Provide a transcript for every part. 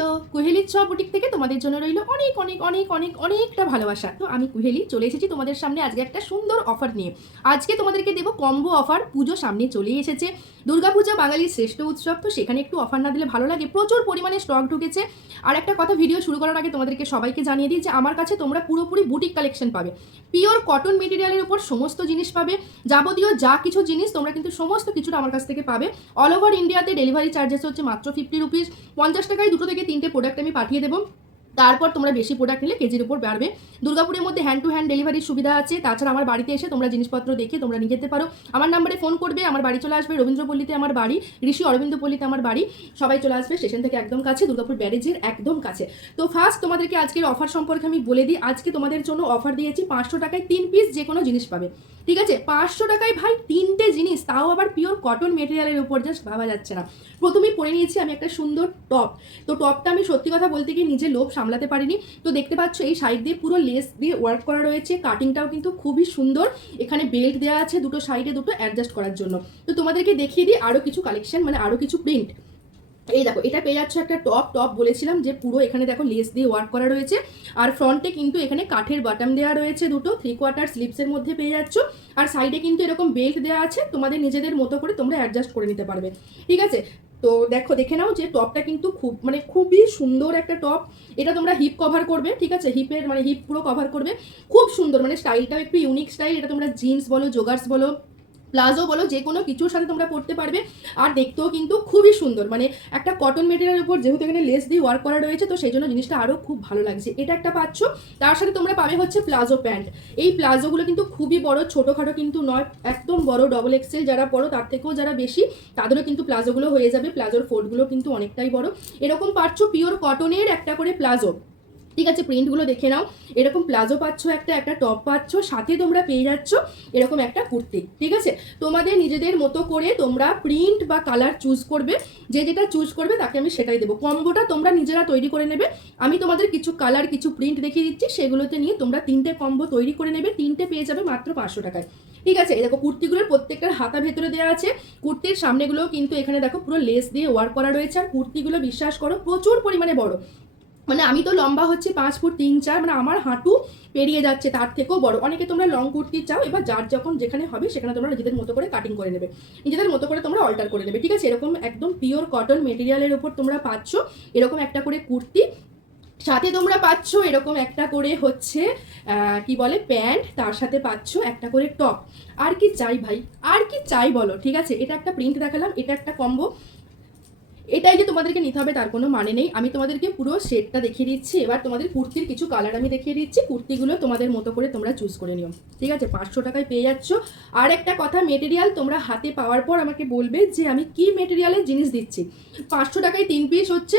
Hello, কুহেলির ছ boutique থেকে তোমাদের জন্য রইল অনেক অনেক অনেক অনেক অনেকটা ভালোবাসা। তো আমি কুহেলি চলে এসেছি তোমাদের সামনে আজকে একটা সুন্দর অফার নিয়ে। আজকে তোমাদেরকে দেবো কম্বো অফার। পুজো সামনে চলেই এসেছে, দুর্গাপূজা বাঙালির শ্রেষ্ঠ উৎসব, তো সেখানে একটু অফার না দিলে ভালো লাগে। প্রচুর পরিমাণে স্টক ঢুকেছে। আর একটা কথা, ভিডিও শুরু করার আগে তোমাদেরকে সবাইকে জানিয়ে দিই যে আমার কাছে তোমরা পুরোপুরি বুটিক কালেকশন পাবে। পিওর কটন মেটেরিয়ালের উপর সমস্ত জিনিস পাবে, যাবতীয় যা কিছু জিনিস তোমরা কিন্তু সমস্ত কিছুটা আমার কাছ থেকে পাবে। অল ওভার ইন্ডিয়াতে ডেলিভারি চার্জেস হচ্ছে মাত্র 50 রুপিস। 50 টাকায় 2 থেকে 3টে প্রোডাক্ট আমি পাঠিয়ে দেবো। তারপর তোমরা বেশি প্রোডাক্ট নিলে কেজির উপর বাড়বে। দুর্গাপুরের মধ্যে হ্যান্ড টু হ্যান্ড ডেলিভারির সুবিধা আছে। তাছাড়া আমার বাড়িতে এসে তোমরা জিনিসপত্র দেখে তোমরা নিয়ে যেতে পারো। আমার নাম্বারে ফোন করবে, আমার বাড়ি চলে আসবে। রবীন্দ্রপল্লীতে আমার বাড়ি, ঋষি অরবিন্দপল্লীতে আমার বাড়ি। সবাই চলে আসবে স্টেশন থেকে একদম কাছে, দুর্গাপুর ব্যারেজের একদম কাছে। তো ফার্স্ট তোমাদেরকে আজকের অফার সম্পর্কে আমি বলে দিই। আজকে তোমাদের জন্য অফার দিয়েছি 500 টাকায় 3 পিস যে কোনো জিনিস পাবে। ঠিক আছে, 500 টাকায় ভাই 3টে জিনিস, তাও আবার পিওর কটন মেটেরিয়ালের উপর, জাস্ট ভাবা যাচ্ছে না। প্রথমেই পরে নিয়েছি আমি একটা সুন্দর টপ। তো টপটা আমি সত্যি কথা বলতে গিয়ে নিজে লোভ সামলাতে পারিনি। তো দেখতে পাচ্ছ এই সাইড দিয়ে পুরো লেস দিয়ে ওয়ার্ক করা রয়েছে, কাটিংটাও কিন্তু খুবই সুন্দর। এখানে বেল্ট দেওয়া আছে দুটো সাইডে, দুটো অ্যাডজাস্ট করার জন্য। তো তোমাদেরকে দেখিয়ে দিই আরও কিছু কালেকশন, মানে আরও কিছু প্রিন্ট। এই দেখো, এটা পেয়ে যাচ্ছ একটা টপ বলেছিলাম যে পুরো এখানে দেখো লেস দিয়ে ওয়ার্ক করা রয়েছে। আর ফ্রন্টে কিন্তু এখানে কাঠের বাটন দেওয়া রয়েছে দুটো, 3/4 স্লিপসের মধ্যে পেয়ে যাচ্ছ। আর সাইডে কিন্তু এরকম বেল্ট দেওয়া আছে, তোমাদের নিজেদের মতো করে তোমরা অ্যাডজাস্ট করে নিতে পারবে। ঠিক আছে, তো দেখো দেখে নাও যে টপটা কিন্তু খুবই সুন্দর একটা টপ। এটা তোমরা হিপ কভার করবে, ঠিক আছে, হিপের হিপ পুরো কভার করবে। খুব সুন্দর, স্টাইলটাও একটু ইউনিক স্টাইল। এটা তোমরা জিন্স বলো, জোগার্স বলো, প্লাজো বলো, যে কোনো কিছুর সাথে তোমরা পরতে পারবে। আর দেখতেও কিন্তু খুবই সুন্দর, একটা কটন মেটেরিয়ালের উপর যেহেতু এখানে লেস দিয়ে ওয়ার্ক করা রয়েছে, তো সেই জন্য জিনিসটা আরও খুব ভালো লাগছে। এটা একটা পাচ্ছ। তার সাথে তোমরা পাবে হচ্ছে প্লাজো প্যান্ট। এই প্লাজোগুলো কিন্তু খুবই বড়, ছোটোখাটো কিন্তু নয়, একদম বড়। ডবল এক্সেল যারা পড়ো তার থেকেও যারা বেশি, তাদেরও কিন্তু প্লাজোগুলো হয়ে যাবে। প্লাজোর ফোল্ডগুলো কিন্তু অনেকটাই বড়। এরকম পাচ্ছ পিওর কটনের একটা করে প্লাজো। ঠিক আছে, প্রিন্টগুলো দেখে নাও। এরকম প্লাজো পাচ্ছ, একটা টপ পাচ্ছ, সাথে তোমরা পেয়ে যাচ্ছ এরকম একটা কুর্তি। ঠিক আছে, তোমাদের নিজেদের মতো করে তোমরা প্রিন্ট বা কালার চুজ করবে। যে যেটা চুজ করবে তাকে আমি সেটাই দেবো। কম্বোটা তোমরা নিজেরা তৈরি করে নেবে। আমি তোমাদের কিছু কালার, কিছু প্রিন্ট দেখিয়ে দিচ্ছি, সেগুলোতে নিয়ে তোমরা 3টে কম্বো তৈরি করে নেবে। 3টে পেয়ে যাবে মাত্র 500 টাকায়। ঠিক আছে, এই দেখো কুর্তিগুলোর প্রত্যেকটার হাতা ভেতরে দেওয়া আছে। কুর্তির সামনেগুলোও কিন্তু এখানে দেখো পুরো লেস দিয়ে ওয়ার্ক করা রয়েছে। আর কুর্তিগুলো বিশ্বাস করো প্রচুর পরিমাণে বড়। আমি তো লম্বা হচ্ছে 5 ফুট 3-4, আমার হাঁটু পেরিয়ে যাচ্ছে, তার থেকেও বড়। অনেকে তোমরা লং কুর্তি চাও, এবার যার যখন যেখানে হবে সেখানে তোমরা নিজেদের মতো করে কাটিং করে নেবে, নিজেদের মতো করে তোমরা অল্টার করে নেবে। ঠিক আছে, এরকম একদম পিওর কটন মেটেরিয়ালের উপর তোমরা পাচ্ছ এরকম একটা করে কুর্তি। সাথে তোমরা পাচ্ছ এরকম একটা করে হচ্ছে কি বলে প্যান্ট, তার সাথে পাচ্ছ একটা করে টপ। আর কি চাই ভাই, আর কি চাই বলো। ঠিক আছে, এটা একটা প্রিন্ট দেখালাম, এটা একটা কম্বো। এটাই যে তোমাদেরকে নিতে হবে তার কোনো মানে নেই। আমি তোমাদেরকে পুরো সেটটা দেখিয়ে দিচ্ছি। এবার তোমাদের কুর্তির কিছু কালার আমি দেখিয়ে দিচ্ছি। কুর্তিগুলো তোমাদের মতো করে তোমরা চুজ করে নিও। ঠিক আছে, 500 টাকায় পেয়ে যাচ্ছ। আর একটা কথা, মেটেরিয়াল তোমরা হাতে পাওয়ার পর আমাকে বলবে যে আমি কি মেটেরিয়ালের জিনিস দিচ্ছি। 500 টাকায় 3 পিস হচ্ছে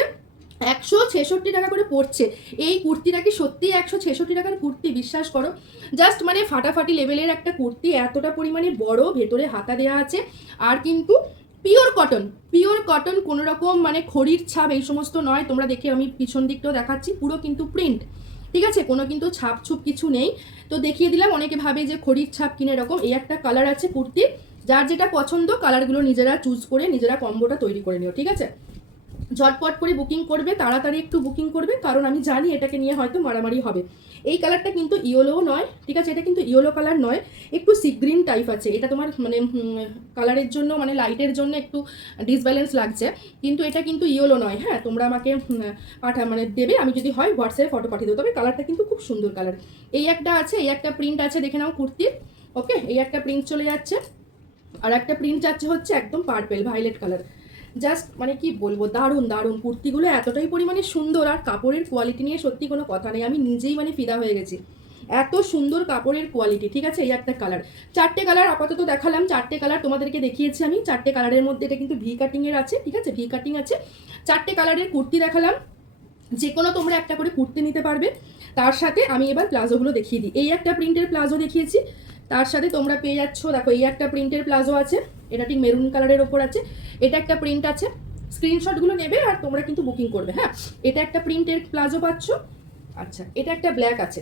166 টাকা করে পড়ছে। এই কুর্তিটা কি সত্যি 166 টাকার কুর্তি? বিশ্বাস করো, জাস্ট ফাটাফাটি লেভেলের একটা কুর্তি, এতটা পরিমাণে বড়, ভেতরে হাতা দেওয়া আছে। আর কিন্তু পিওর কটন, পিওর কটন, কোনো রকম খড়ির ছাপ এই সমস্ত নয়। তোমরা দেখে আমি পিছন দিকটাও দেখাচ্ছি, পুরো কিন্তু প্রিন্ট। ঠিক আছে, কোনো কিন্তু ছাপ ছুপ কিছু নেই। তো দেখিয়ে দিলাম। অনেকে ভাবে যে খড়ির ছাপ কিনে এরকম। এই একটা কালার আছে কুর্তি, যার যেটা পছন্দ কালারগুলো নিজেরা চুজ করে নিজেরা কম্বোটা তৈরি করে নিও। ঠিক আছে, ঝটপট করে বুকিং করবে, তাড়াতাড়ি একটু বুকিং করবে, কারণ আমি জানি এটাকে নিয়ে হয়তো মারামারি হবে। এই কালারটা কিন্তু ইয়েলো নয়, ঠিক আছে, এটা কিন্তু ইয়েলো কালার নয়, একটু সি গ্রিন টাইপ আছে। এটা তোমার কালারের জন্য লাইটের জন্য একটু ডিসব্যালেন্স লাগছে, কিন্তু এটা কিন্তু ইয়েলো নয়। হ্যাঁ, তোমরা আমাকে দেবে, আমি যদি হয় হোয়াটসঅ্যাপে ফটো পাঠিয়ে দেবো। তবে কালারটা কিন্তু খুব সুন্দর কালার। এই একটা আছে, এই একটা প্রিন্ট আছে, দেখে নাও কুর্তির। ওকে, এই একটা প্রিন্ট চলে যাচ্ছে। আর একটা প্রিন্ট যাচ্ছে হচ্ছে একদম পার্পেল ভায়োলেট কালার। জাস্ট কি বলবো, দারুণ দারুণ কুর্তিগুলো, এতটাই পরিমাণে সুন্দর। আর কাপড়ের কোয়ালিটি নিয়ে সত্যি কোনো কথা নেই, আমি নিজেই ফিদা হয়ে গেছি, এত সুন্দর কাপড়ের কোয়ালিটি। ঠিক আছে, এই একটা কালার। 4টে কালার আপাতত দেখালাম, 4টে কালার তোমাদেরকে দেখিয়েছি আমি। 4টে কালারের মধ্যে এটা কিন্তু ভি কাটিংয়ের আছে। ঠিক আছে, ভি কাটিং আছে। 4টে কালারের কুর্তি দেখালাম, যে কোনো তোমরা একটা করে কুর্তি নিতে পারবে। তার সাথে আমি এবার প্লাজোগুলো দেখিয়ে দিই। এই একটা প্রিন্টের প্লাজো দেখিয়েছি, তার সাথে তোমরা পেয়ে যাচ্ছ, দেখো এই একটা প্রিন্টের প্লাজো আছে, এটা ঠিক মেরুন কালারের ওপর আছে। এটা একটা প্রিন্ট আছে, স্ক্রিনশটগুলো নেবে আর তোমরা কিন্তু বুকিং করবে। হ্যাঁ, এটা একটা প্রিন্টের প্লাজো পাচ্ছ। আচ্ছা, এটা একটা ব্ল্যাক আছে।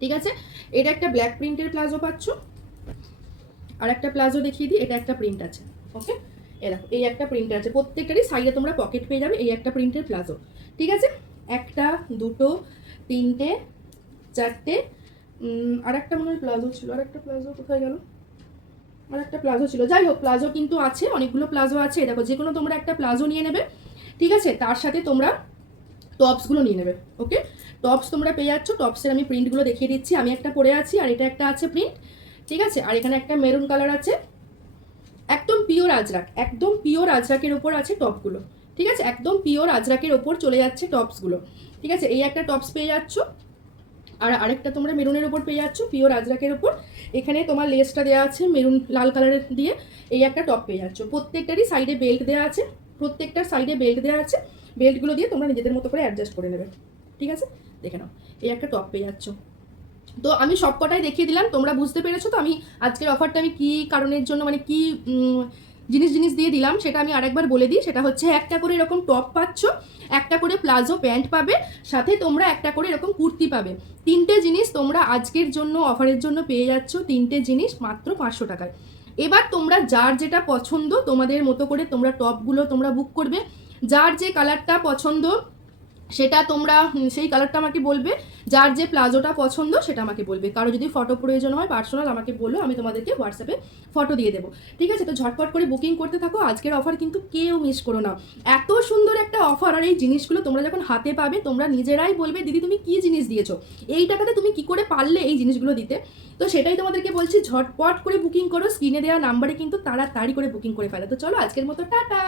ঠিক আছে, এটা একটা ব্ল্যাক প্রিন্টের প্লাজো পাচ্ছ। আর একটা প্লাজো দেখিয়ে দিই, এটা একটা প্রিন্ট আছে। ওকে, এই দেখো এই একটা প্রিন্টের আছে, প্রত্যেকটারই সাইডে তোমরা পকেট পেয়ে যাবে। এই একটা প্রিন্টের প্লাজো, ঠিক আছে। একটা, দুটো, তিনটে, চারটে, আর একটা মনে হয় প্লাজো ছিল, আর একটা প্লাজো কোথায় গেল, আর একটা প্লাজো ছিল। যাই হোক, প্লাজো কিন্তু আছে, অনেকগুলো প্লাজো আছে। দেখো যে কোনো তোমরা একটা প্লাজো নিয়ে নেবে, ঠিক আছে। তার সাথে তোমরা টপসগুলো নিয়ে নেবে। ওকে, টপস তোমরা পেয়ে যাচ্ছ। টপসের আমি প্রিন্টগুলো দেখিয়ে দিচ্ছি। আমি একটা পরে আছি, আর এটা একটা আছে প্রিন্ট, ঠিক আছে। আর এখানে একটা মেরুন কালার আছে, একদম পিওর আজরাক, একদম পিওর আজরাকের ওপর আছে টপগুলো, ঠিক আছে। একদম পিওর আজরাকের ওপর চলে যাচ্ছে টপসগুলো, ঠিক আছে। এই একটা টপস পেয়ে যাচ্ছ, আর আরেকটা তোমরা মেরুনের ওপর পেয়ে যাচ্ছ পিওর আজরাকের ওপর। এখানে তোমার লেসটা দেওয়া আছে মেরুন লাল কালারের দিয়ে। এই একটা টপ পেয়ে যাচ্ছ, প্রত্যেকটারই সাইডে বেল্ট দেওয়া আছে, প্রত্যেকটার সাইডে বেল্ট দেওয়া আছে। বেল্টগুলো দিয়ে তোমরা নিজেদের মতো করে অ্যাডজাস্ট করে নেবে, ঠিক আছে। দেখে নাও, এই একটা টপ পেয়ে যাচ্ছ। তো আমি সব কটাই দেখিয়ে দিলাম, তোমরা বুঝতে পেরেছো তো আমি আজকের অফারটা আমি কী কারণের জন্য, মানে কি জিনিস দিয়ে দিলাম সেটা আমি আরেকবার বলে দিই। সেটা হচ্ছে একটা করে এরকম টপ পাচ্ছ, একটা করে প্লাজো প্যান্ট পাবে, সাথে তোমরা একটা করে এরকম কুর্তি পাবে। তিনটে জিনিস তোমরা আজকের জন্য অফারের জন্য পেয়ে যাচ্ছ, তিনটে জিনিস মাত্র 500 টাকায়। এবার তোমরা যার যেটা পছন্দ তোমাদের মতো করে তোমরা টপগুলো তোমরা বুক করবে। যার যে কালারটা পছন্দ সেটা তোমরা সেই কালারটা আমাকে বলবে, যার যে প্লাজোটা পছন্দ সেটা আমাকে বলবে। কারো যদি ফটো প্রয়োজন হয় পার্সোনাল আমাকে বলো, আমি তোমাদেরকে হোয়াটসঅ্যাপে ফটো দিয়ে দেবো, ঠিক আছে। তো ঝটপট করে বুকিং করতে থাকো, আজকের অফার কিন্তু কেউ মিস করো না। এত সুন্দর একটা অফার, আর এই জিনিসগুলো তোমরা যখন হাতে পাবে তোমরা নিজেরাই বলবে দিদি তুমি কি জিনিস দিয়েছো, এই টাকাতে তুমি কি করে পারলে এই জিনিসগুলো দিতে। তো সেটাই তোমাদেরকে বলছি, ঝটপট করে বুকিং করো, স্ক্রিনে দেওয়া নাম্বারে কিন্তু তাড়াতাড়ি করে বুকিং করে ফেলো। তো চলো আজকের মতো টাটা।